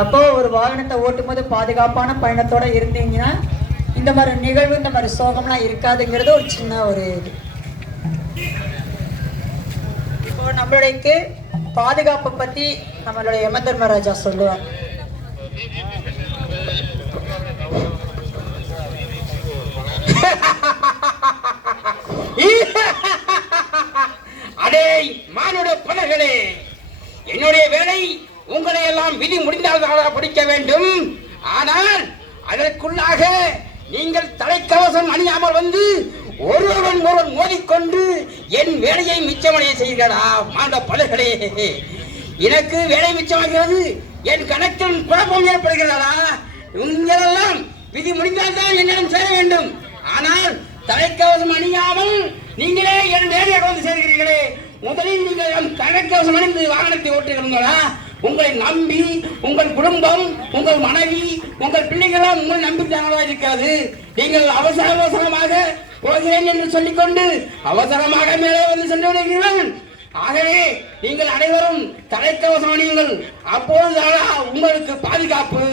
அப்போ ஒரு வாகனத்தை ஓட்டும் போது பாதுகாப்பான பயணத்தோட இருந்தீங்கன்னா இந்த மாதிரி நிகழ்வு இந்த மாதிரி சோகம்லாம் இருக்காதுங்கிறது ஒரு சின்ன ஒரு இது. இப்போ நம்மளுடைய பாதுகாப்பை பத்தி நம்மளுடைய யம தர்மராஜா சொல்லுவார். அடே மானுட பலர்களே, என்னுடைய வேலை உங்களை எல்லாம் விதி முடிந்தால் பிடிக்க வேண்டும். ஆனால் அதற்குள்ளாக நீங்கள் தலைக்கவசம் அணியாமல் வந்து ஒருவன் மோதிக்கொண்டு என் வேலையை மிச்சமடைய செய்கிறா மானுட பலர்களே. எனக்கு வேலை மிச்சமாகிறது, என் கணக்கில் குழப்பம் ஏற்படுகிறதா? உங்களெல்லாம் விதி முடிந்தால்தான் என்னிடம் சேர வேண்டும். ஆனால் தலைக்கவசம் அணியாமல் நீங்களே என் வேலையை வந்து சேர்கிறீர்களே. முதலில் நீங்கள் என் தலைக்கவசம் அணிந்து வாகனத்தை ஓட்டுகிறீங்களா? உங்களை நம்பி உங்கள் குடும்பம், உங்கள் மனைவி, உங்கள் பிள்ளைகளாம் உங்களை நம்பிக்கையானதாக இருக்காது. நீங்கள் அவசரமாக போகிறேன் என்று சொல்லிக்கொண்டு அவசரமாக மேலே வந்து சென்று விடுகிறீர்கள். ஆகவே நீங்கள் அனைவரும் தலைக்கவசம் அணியுங்கள். அப்போதுதான் உங்களுக்கு பாதுகாப்பு,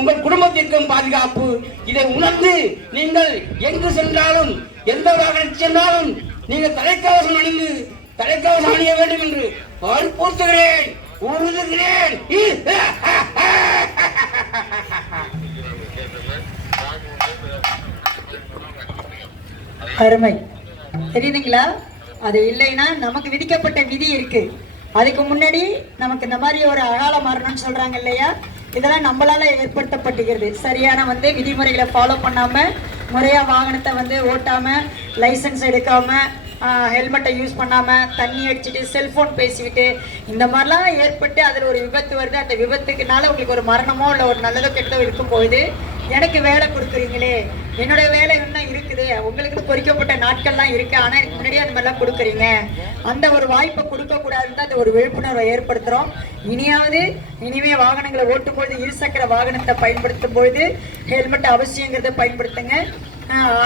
உங்கள் குடும்பத்திற்கும் பாதுகாப்பு. இதை உணர்ந்து நீங்கள் எங்கு சென்றாலும் எந்த வாகனத்தில் சென்றாலும் நீங்கள் தலைக்கவசம் அணிந்து தலைக்கவசம் அணிய வேண்டும் என்று வற்புறுத்துகிறேன், உறுதுகிறேன். அருமை. தெரியுதுங்களா? அது இல்லைன்னா நமக்கு விதிக்கப்பட்ட விதி இருக்கு. அதுக்கு முன்னாடி நமக்கு இந்த மாதிரி ஒரு அகால மரணம்னு சொல்றாங்க இல்லையா, இதெல்லாம் நம்மளால ஏற்படுத்தப்பட்டுகிறது. சரியான விதிமுறைகளை ஃபாலோ பண்ணாம முறையா வாகனத்தை ஓட்டாம, லைசன்ஸ் எடுக்காம, ஹெல்மெட்டை யூஸ் பண்ணாமல், தண்ணி அடிச்சுட்டு, செல்ஃபோன் பேசிக்கிட்டு, இந்த மாதிரிலாம் ஏற்பட்டு அதில் ஒரு விபத்து வருது. அந்த விபத்துக்குனால உங்களுக்கு ஒரு மரணமோ இல்லை ஒரு நல்லதோ கெட்டதோ இருக்கும்போது எனக்கு வேலை கொடுக்குறீங்களே, என்னுடைய வேலை இன்னும் இருக்குது, உங்களுக்கு பொறிக்கப்பட்ட நாட்கள்லாம் இருக்குது, ஆனால் எனக்கு முன்னாடியே அந்த மாதிரிலாம் கொடுக்குறீங்க. அந்த ஒரு வாய்ப்பை கொடுக்கக்கூடாதுன்னு தான் அந்த ஒரு விழிப்புணர்வை ஏற்படுத்துகிறோம். இனிமே வாகனங்களை ஓட்டும்போது, இருசக்கர வாகனத்தை பயன்படுத்தும் பொழுது ஹெல்மெட் அவசியங்கிறத பயன்படுத்துங்க.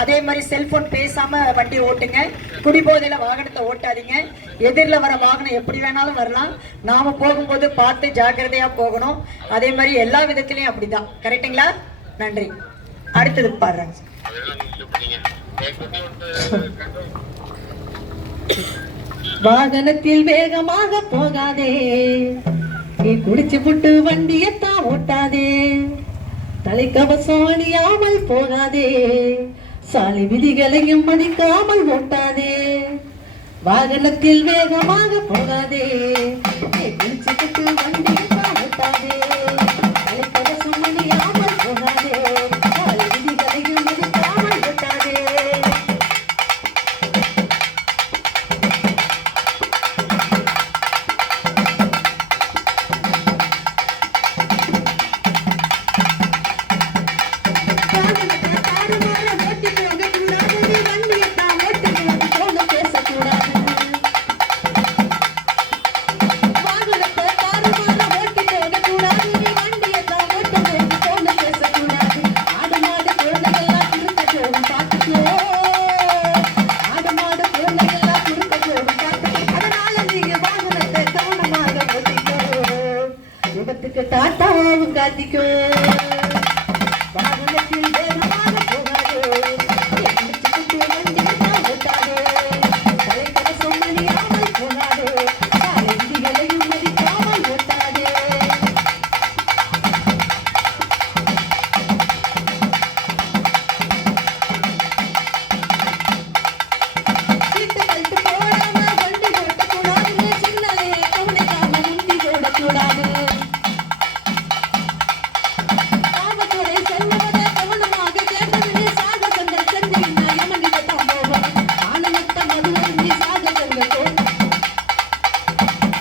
அதே மாதிரி செல்போன் பேசாம வண்டி ஓட்டுங்க. குடிபோதையில வாகனத்தை ஓட்டாதீங்க. எதிரில் வர வாகனம் எப்படி வேணாலும் வரலாம். நாம போகும்போது பார்த்து ஜாக்கிரதையா போகணும். அதே மாதிரி எல்லா விதத்திலையும் அப்படிதான். கரெக்டுங்களா? நன்றி. அடுத்தது பாருங்க. வாகனத்தில் வேகமாக போகாதே, நீ குடிச்சு புட்டு வண்டியத்தான் ஓட்டாதே, தலைக்கவசம் அணியாமல் போகாதே, சாலை விதிகளையும் மதிக்காமல் ஓட்டாதே, வாகனத்தில் வேகமாக போகாதே, குளிச்சுட்டு வண்டியத்தான் ஓட்டாதே, தலைக்கவசம் அணியாமல் போகாதே, சாலை விதிகளையும் மதிக்காமல் ஓட்டாதே. காட்டிக்கோ வாகனத்தில் வேகமாக போகாதே குடிச்சுக்கிட்டு வண்டியத்தான் ஓட்டாதே தலைக்கவசம் அணியாமல் போகாதே சாலை விதிகளையும் மதிக்காமல் ஓட்டாதே சீட்டு கழட்டு போடாம வண்டி ஓட்டக்கூடாது சின்னலையை கவனிக்காம முந்தி ஓடக்கூடாது காவல்துறை செல்லுவதை கவனமாக கேட்டது சாகசங்கள் செஞ்சீங்கன்னா எமன்கிட்டத்தான் போகும் மானங்கெட்ட மது அருந்தி சாகாதீங்க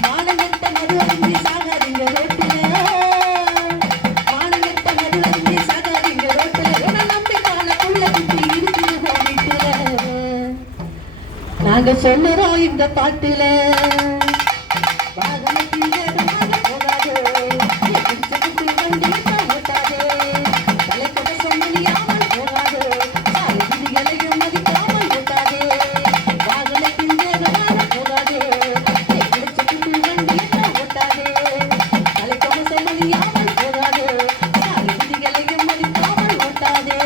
மானங்கெட்ட மது அருந்தி சாகாதீங்க ரோட்டில மானங்கெட்ட மது அருந்தி சாகாதீங்க ரோட்டில என நம்பிக்கான புள்ள குட்டி இருக்குது வீட்டுல நாங்க சொல்லுறோம் இந்த பாட்டுல வாகனத்தில் வேகமாக போகாதே குடிச்சுக்கிட்டு வண்டியத்தான் ஓட்டாதே தலைக்கவசம் அணியாமல் போகாதே சாலை விதிகளையும் மதிக்காமல் ஓட்டாதே வாகனத்தில் வேகமாக போகாதே குடிச்சுக்கிட்டு வண்டியத்தான் ஓட்டாதே தலைக்கவசம் அணியாமல் போகாதே சாலை விதிகளையும் மதிக்காமல் ஓட்டாதே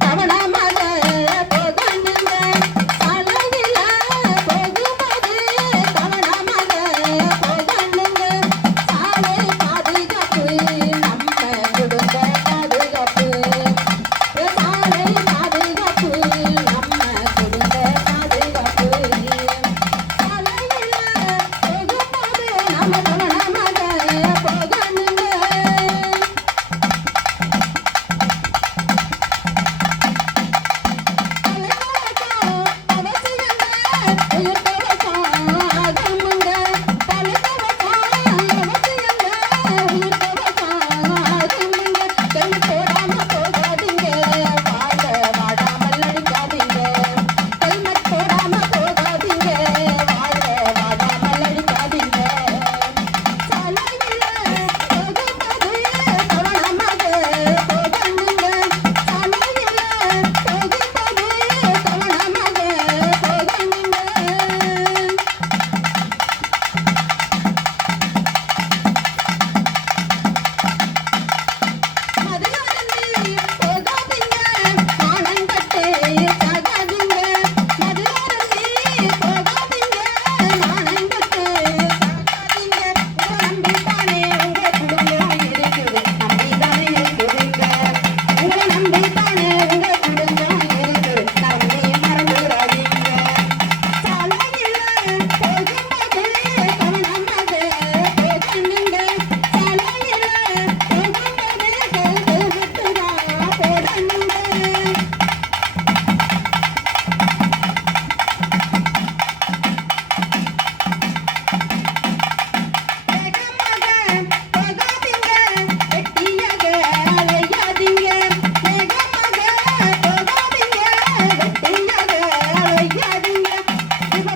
கவனமாக போகணுங்க சாலையில போகும்போது கவனமாக போகணுங்க சாலை பாதுகாப்பு நம்ம குடும்ப பாதுகாப்பு சாலை பாதுகாப்பு நம்ம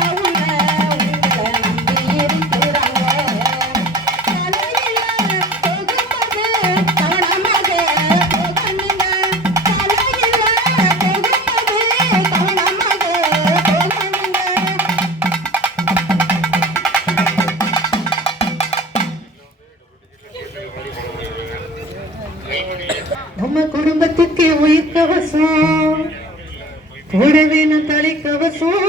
குடும்ப பாதுகாப்பு சாலையில போகும்போது நம்ம கவனமாக போகணுங்க நம்ம குடும்பத்துக்கு உயிர் கவசம் போட வேணும் தலை கவசம்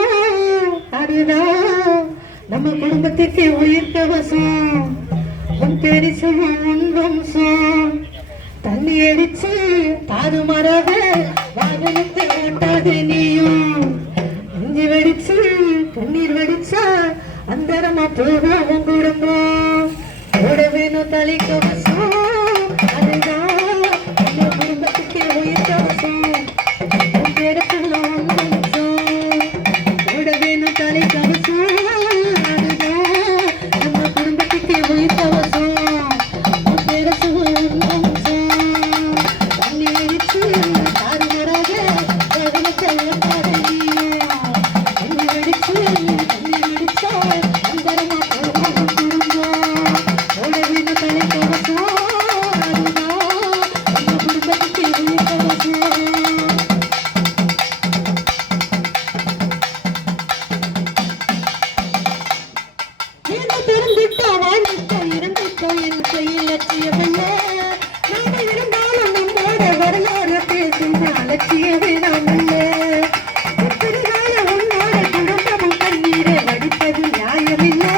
அதுதான் நம்ம குடும்பத்துக்கு உயிர் கவசம் உன் பெரிசம் உன் வம்சம் தண்ணி அடிச்சு தாறுமாறாக வாகனத்தை ஓட்டாது நீயும் இஞ்சி வெடிச்சு கண்ணீர் வெடிச்சா அந்தரமா போகும் உன் குடும்பம் அலட்சியமே நாம் அல்ல. எத்தனை காலம் உன்னோட குடும்பமும் கண்ணீரை வடிப்பது நியாயமில்லை.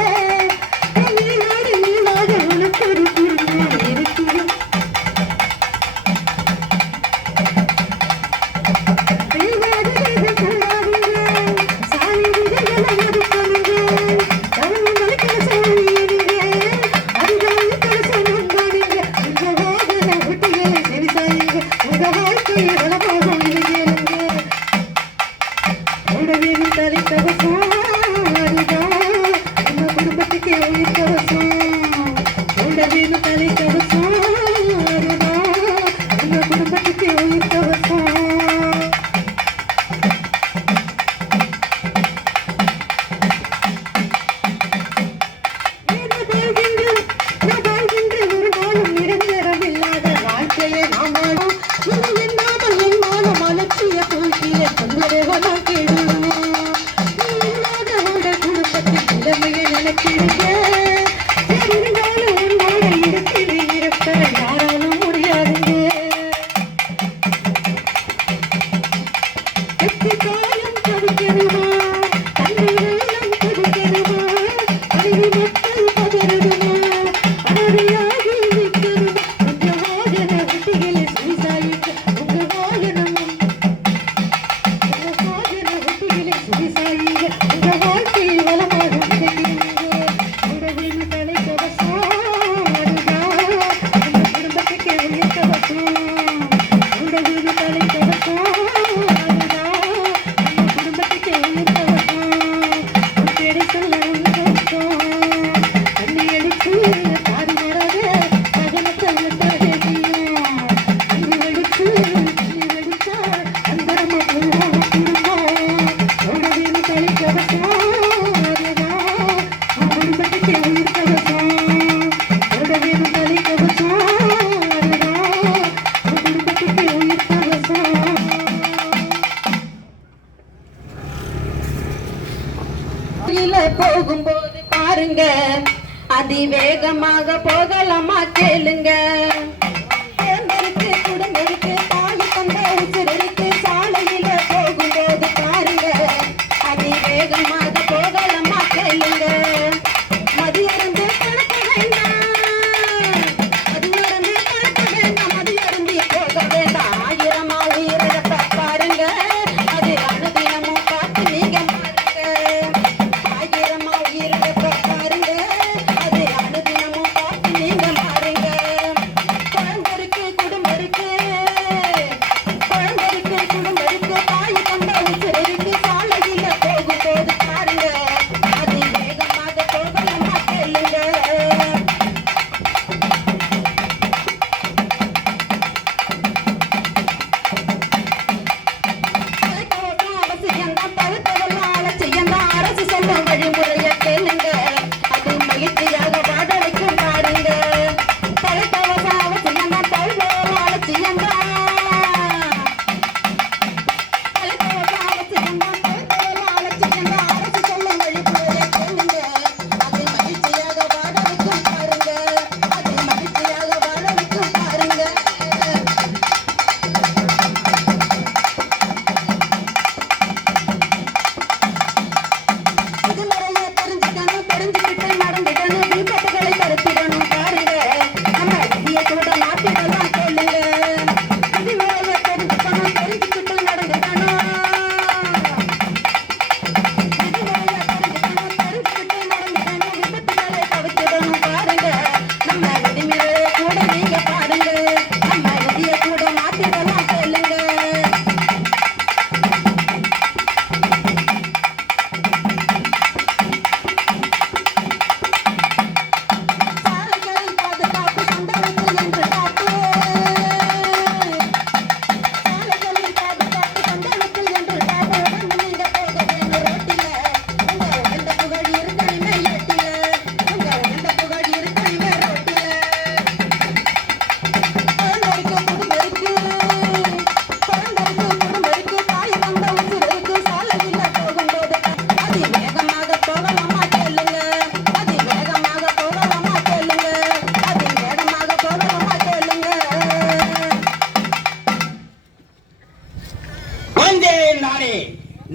நீனாடு நீனாக உனக்கு ஒரு குடும்பம் இருக்குது. குடும்பத்துக்கு உயிர் கவசம். யாராலும் முடியாதுங்க. காயம் கடிக்கணுமா, தண்ணி வெள்ளம் கடிக்கணுமா, அறிவு மக்கள் பதறணுமா, அனாதையாகி நிற்கணுமா, உங்க வாகன வெட்டிகளை சுவிசாயிக்க, உங்க வாகனமும் உங்க வாகன வெட்டிகளை சுவிசாயிக்க, உங்க வாழ்க்கை வளமாக விதைக்கிறீங்க. உறவின் தலை கவசம் அதுதான் உங்க குடும்பத்துக்கு உயிர் கவசம். உறவின் தலை கவசம் போகும்போது பாருங்க, அதிவேகமாக போகலாமா கேளுங்க. தேர்ந்தெடுத்து குடும்பெடுத்து தாய் தந்த உசிரெடுத்து சாலையில போகும்போது பாருங்க, அதிவேகமாக போகலாமா கேளுங்க. மதியருந்து பழக்க வேண்டாம், மதியருந்து பழக்க வேண்டாம், மதியருந்தி போக வேண்டாம். ஆயிரமா உயிரிழப்ப பாருங்க, அது அனுதினமும் பார்த்து நீங்க மாறுங்க. ஆயிரமா உயிரிழப்ப பாருங்க, அது அனுதினமும் பார்த்து நீங்க மாறுங்க.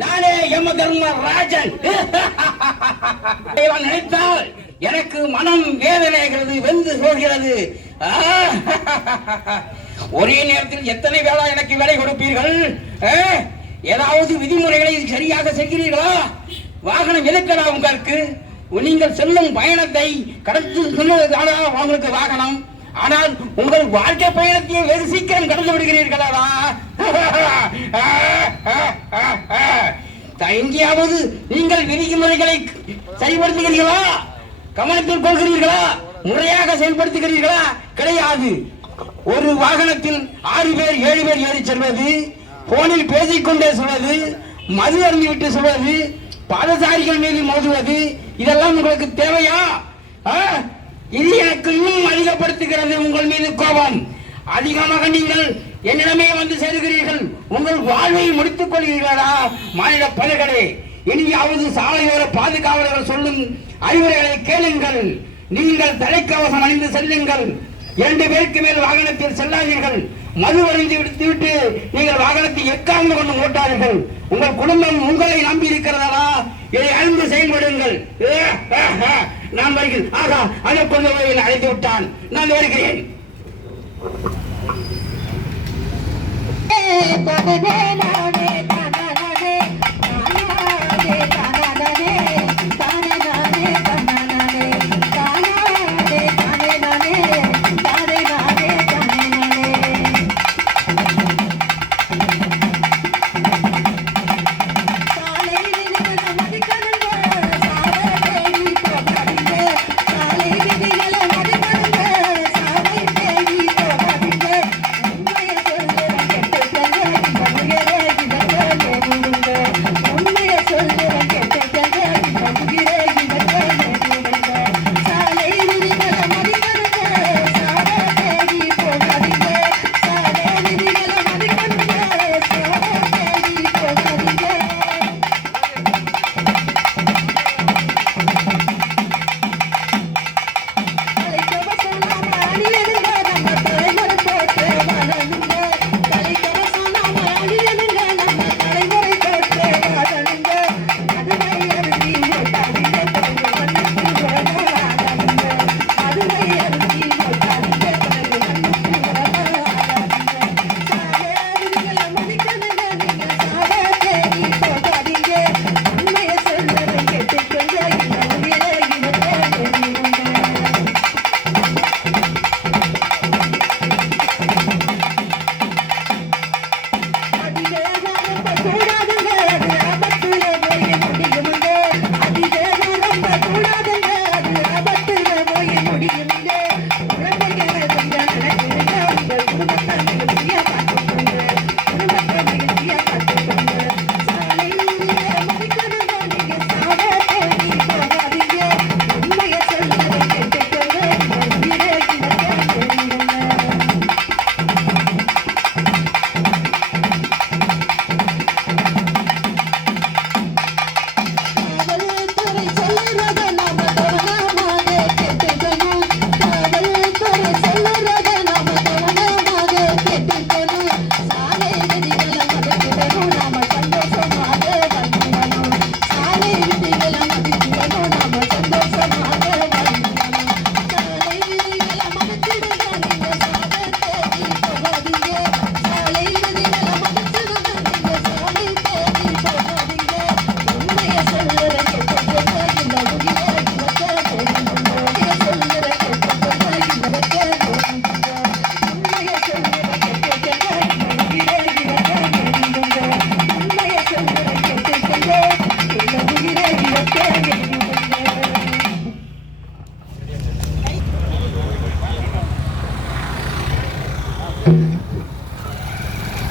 நானே யம தர்மராஜன். இதையெல்லாம் நினைத்தால் எனக்கு மனம் வேதனைகிறது, வெந்து போகிறது. ஒரே நேரத்தில் எத்தனை வேளா எனக்கு வேலை கொடுப்பீர்கள்? ஏதாவது விதிமுறைகளை சரியாக செய்கிறீர்களா? வாகனம் எதுக்கடா உங்களுக்கு? நீங்கள் செல்லும் பயணத்தை கடந்து செல்வதற்கான உங்களுக்கு வாகனம். ஆனால் உங்கள் வாழ்க்கை பயணத்தையே வெகு சீக்கிரம் கடந்து விடுகிறீர்களா? எங்கேயாவது நீங்கள் விதிமுறைகளை சரிபடுத்துகிறீர்களா? கவனத்தில் கொள்கிறீர்களா? முறையாக செயல்படுத்துகிறீர்களா? கிடையாது. ஒரு வாகனத்தில் 6 பேர் 7 பேர் ஏறி செல்வது, போனில் பேசிக்கொண்டே சொல்வது, மது அருந்தி விட்டு சொல்வது, பாதசாரிகள் மீது மோதுவது, இதெல்லாம் உங்களுக்கு தேவையா? இது எனக்கு இன்னும் அதிகப்படுத்துகிறது உங்கள் மீது கோபம். அதிகமாக நீங்கள் என்னிடமே வந்து சேருகிறீர்கள். உங்கள் வாழ்வை முடித்துக் கொள்கிறீர்களா? மாநில பதர்களே, இனியாவது சாலையோர பாதுகாவலர்கள் சொல்லும் அறிவுரைகளை கேளுங்கள். நீங்கள் தலைக்கவசம் அணிந்து செல்லுங்கள். 2 பேருக்கு மேல் வாகனத்தில் செல்லாதீர்கள். மது அருந்தி விட்டு நீங்கள் வாகனத்தை எக்காமல் கொண்டு ஓட்டாதீர்கள். உங்கள் குடும்பம் உங்களை நம்பி இருக்கிறதா? இதை அறிந்து செயல்படுங்கள். நான் வருகிறேன். ஆகா, அதை கொண்டு போய் அழைத்து விட்டான். நான் வருகிறேன்.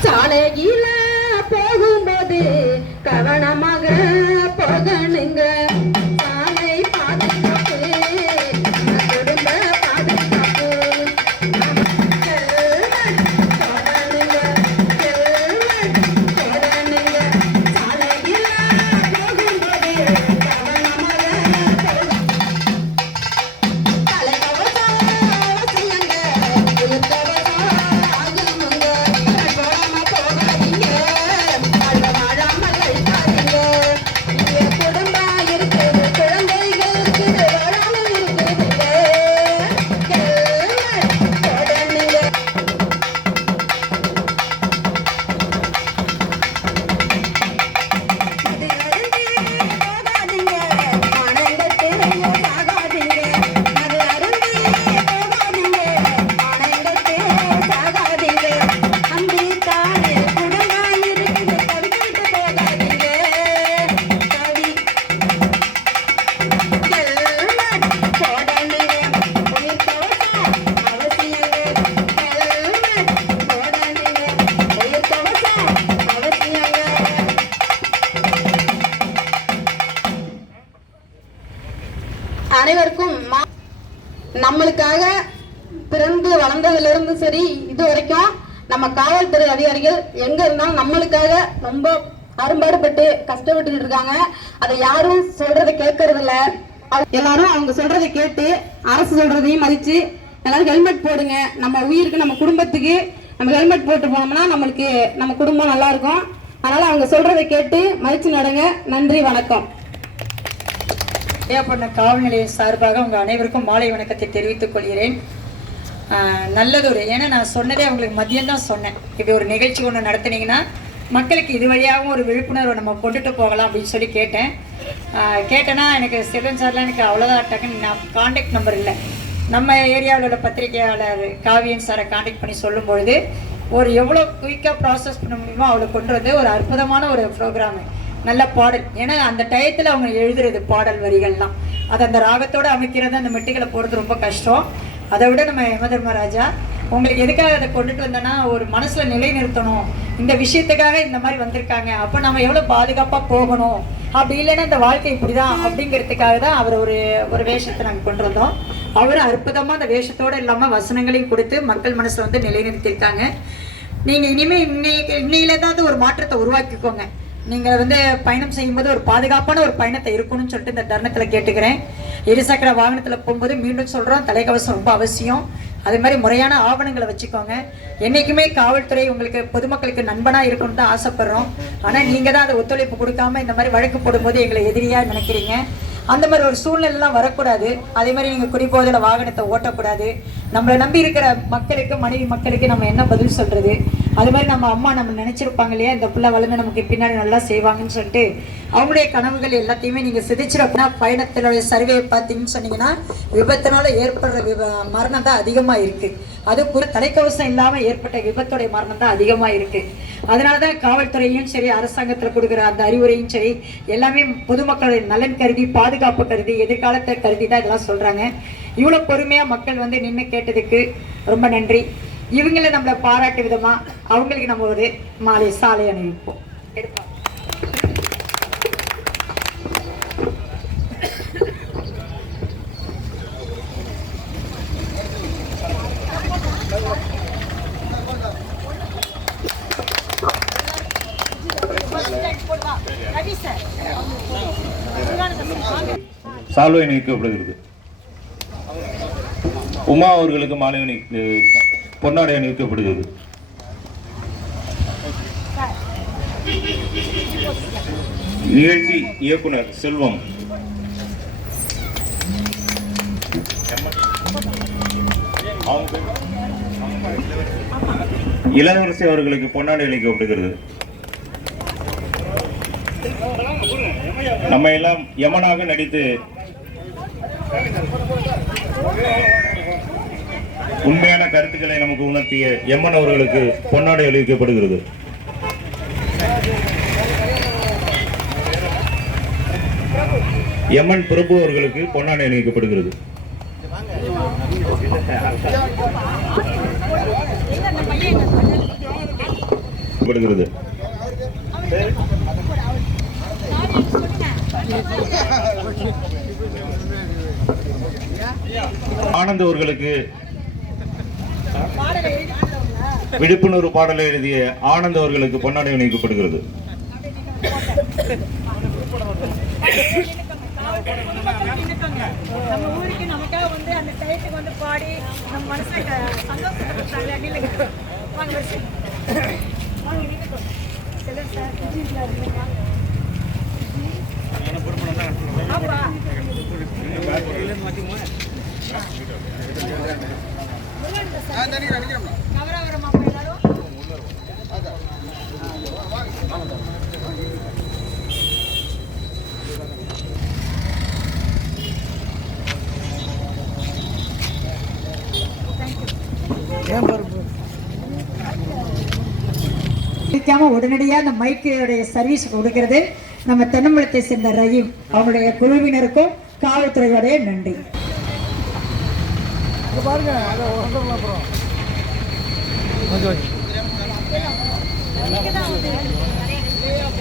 சாலையில போகும்போது கவனமாக போகணுங்க. சாலை பாதுகாப்பு, குடும்ப பாதுகாப்பு. சாலையில போகும்போது கவனமாக நம்மளுக்காக பிறந்து வளர்ந்ததுல இருந்து சரி இது வரைக்கும் நம்ம காவல்துறை அதிகாரிகள் எங்க இருந்தாலும் நம்மளுக்காக ரொம்ப அரும்பாடுபட்டு கஷ்டப்பட்டு இருக்காங்க. அதை யாரும் சொல்றதை கேட்கறது இல்ல. எல்லாரும் அவங்க சொல்றதை கேட்டு அரசு சொல்றதையும் மதிச்சு எல்லாரும் ஹெல்மெட் போடுங்க. நம்ம உயிருக்கு நம்ம குடும்பத்துக்கு நம்ம ஹெல்மெட் போட்டு போனோம்னா நம்மளுக்கு நம்ம குடும்பம் நல்லா இருக்கும். அதனால அவங்க சொல்றதை கேட்டு மதிச்சு நடங்க. நன்றி, வணக்கம். பண்ண காவல் நிலைய சார்பாக உங்கள் அனைவருக்கும் மாலை வணக்கத்தை தெரிவித்துக் கொள்கிறேன். நல்லதொரு ஏன்னா நான் சொன்னதே அவங்களுக்கு மதியம்தான் சொன்னேன். இப்படி ஒரு நிகழ்ச்சி ஒன்று நடத்துனீங்கன்னா மக்களுக்கு இது வழியாகவும் ஒரு விழிப்புணர்வை நம்ம கொண்டுட்டு போகலாம் அப்படின்னு சொல்லி கேட்டேன்னா எனக்கு செல்வன் சார்லாம் எனக்கு அவ்வளோதான் டக்குன்னு நான் கான்டாக்ட் நம்பர் இல்லை. நம்ம ஏரியாவில் உள்ள பத்திரிகையாளர் காவியன் சாரை கான்டாக்ட் பண்ணி சொல்லும் பொழுது ஒரு எவ்வளோ குயிக்காக ப்ராசஸ் பண்ண முடியுமோ அவளை கொண்டு வந்து ஒரு அற்புதமான ஒரு ப்ரோக்ராமு, நல்ல பாடல். ஏன்னா அந்த டயத்தில் அவங்க எழுதுறது பாடல் வரிகள்லாம் அது அந்த ராகத்தோடு அமைக்கிறது அந்த மெட்டுகளை போடுறது ரொம்ப கஷ்டம். அதை விட நம்ம யமதர்மராஜா உங்களுக்கு எதுக்காக அதை கொண்டுட்டு வந்தோன்னா ஒரு மனசில் நிலைநிறுத்தணும், இந்த விஷயத்துக்காக இந்த மாதிரி வந்திருக்காங்க, அப்போ நம்ம எவ்வளோ பாதுகாப்பாக போகணும், அப்படி இல்லைன்னா இந்த வாழ்க்கை இப்படி தான் அப்படிங்கிறதுக்காக தான் அவர் ஒரு வேஷத்தை நாங்கள் கொண்டு வந்தோம். அவர் அற்புதமாக அந்த வேஷத்தோடு இல்லாமல் வசனங்களையும் கொடுத்து மக்கள் மனசில் வந்து நிலைநிறுத்தியிருக்காங்க. நீங்கள் இனிமேல் இன்னையில ஏதாவது ஒரு மாற்றத்தை உருவாக்கிக்கோங்க. நீங்கள் வந்து பயணம் செய்யும்போது ஒரு பாதுகாப்பான ஒரு பயணத்தை இருக்கணும்னு சொல்லிட்டு இந்த தருணத்தில் கேட்டுக்கிறேன். இருசக்கர வாகனத்தில் போகும்போது மீண்டும் சொல்கிறோம், தலைக்கவசம் ரொம்ப அவசியம். அதே மாதிரி முறையான ஆவணங்களை வச்சுக்கோங்க. என்றைக்குமே காவல்துறை உங்களுக்கு பொதுமக்களுக்கு நண்பனாக இருக்கணும்னு தான் ஆசைப்படுறோம். ஆனால் நீங்கள் தான் அதை ஒத்துழைப்பு கொடுக்காம இந்த மாதிரி வழக்கு போடும்போது எங்களை எதிரியாக நினைக்கிறீங்க. அந்த மாதிரி ஒரு சூழ்நிலைலாம் வரக்கூடாது. அதே மாதிரி நீங்கள் குடிபோதையில் வாகனத்தை ஓட்டக்கூடாது. நம்மளை நம்பி இருக்கிற மக்களுக்கு, மனைவி மக்களுக்கு நம்ம என்ன பதில் சொல்கிறது? அது மாதிரி நம்ம அம்மா நம்ம நினச்சிருப்பாங்க இல்லையா, இந்த பிள்ளை வளர்ந்து நமக்கு பின்னாடி நல்லா செய்வாங்கன்னு சொல்லிட்டு அவங்களுடைய கனவுகள் எல்லாத்தையுமே நீங்கள் சிதைச்சிடப்பா. பயணத்தினுடைய சர்வே பார்த்தீங்கன்னு சொன்னீங்கன்னா விபத்தினால ஏற்படுற மரணம் தான் அதிகமாக இருக்குது. அது தலைக்கவசம் இல்லாமல் ஏற்பட்ட விபத்துடைய மரணம் தான் அதிகமாக இருக்குது. அதனால தான் காவல்துறையும் சரி, அரசாங்கத்தில் கொடுக்குற அந்த அறிவுரையும் சரி, எல்லாமே பொதுமக்களுடைய நலன் கருதி, பாதுகாப்பு கருதி, எதிர்காலத்தை கருதி தான் இதெல்லாம் சொல்கிறாங்க. இவ்வளோ பொறுமையாக மக்கள் வந்து நின்று கேட்டதுக்கு ரொம்ப நன்றி. இவங்களை நம்மளை பாராட்டு விதமாக அவங்களுக்கு நம்ம ஒரு மாலை சாலை அணிவிப்போம். எடுப்போம். சால்வை அணிவிக்கப்படுகிறது. உமா அவர்களுக்கு மாலை பொன்னாடை அணிவிக்கப்படுகிறது. நிகழ்ச்சி இயக்குனர் செல்வம். இளவரசி அவர்களுக்கு பொன்னாடை அளிக்கப்படுகிறது. நம்ம எல்லாம் யமனாக நடித்து உண்மையான கருத்துக்களை நமக்கு உணர்த்திய எம்மன் அவர்களுக்கு பொன்னாடை அளிக்கப்படுகிறது. எம்மன் பிரபு அவர்களுக்கு பொன்னாடை அணிவிக்கப்படுகிறது. ஆனந்த் அவர்களுக்கு விழிப்புணர்வு பாடலை எழுதிய ஆனந்த் அவர்களுக்கு பொன்னாடை அணிவிக்கப்படுகிறது. நம்ம ஊருக்கு நமக்காக வந்து அந்த டயத்துக்கு வந்து பாடி நம்ம மனசுல சந்தோஷப்படுத்தாங்க. உடனடியாக அந்த மைக்குடைய சர்வீஸ் கொடுக்கிறது நம்ம தென்னம்பலத்தை சேர்ந்த ரஹீம் அவங்களுடைய குழுவினருக்கும் காவல்துறையோடைய நன்றி. பாருங்க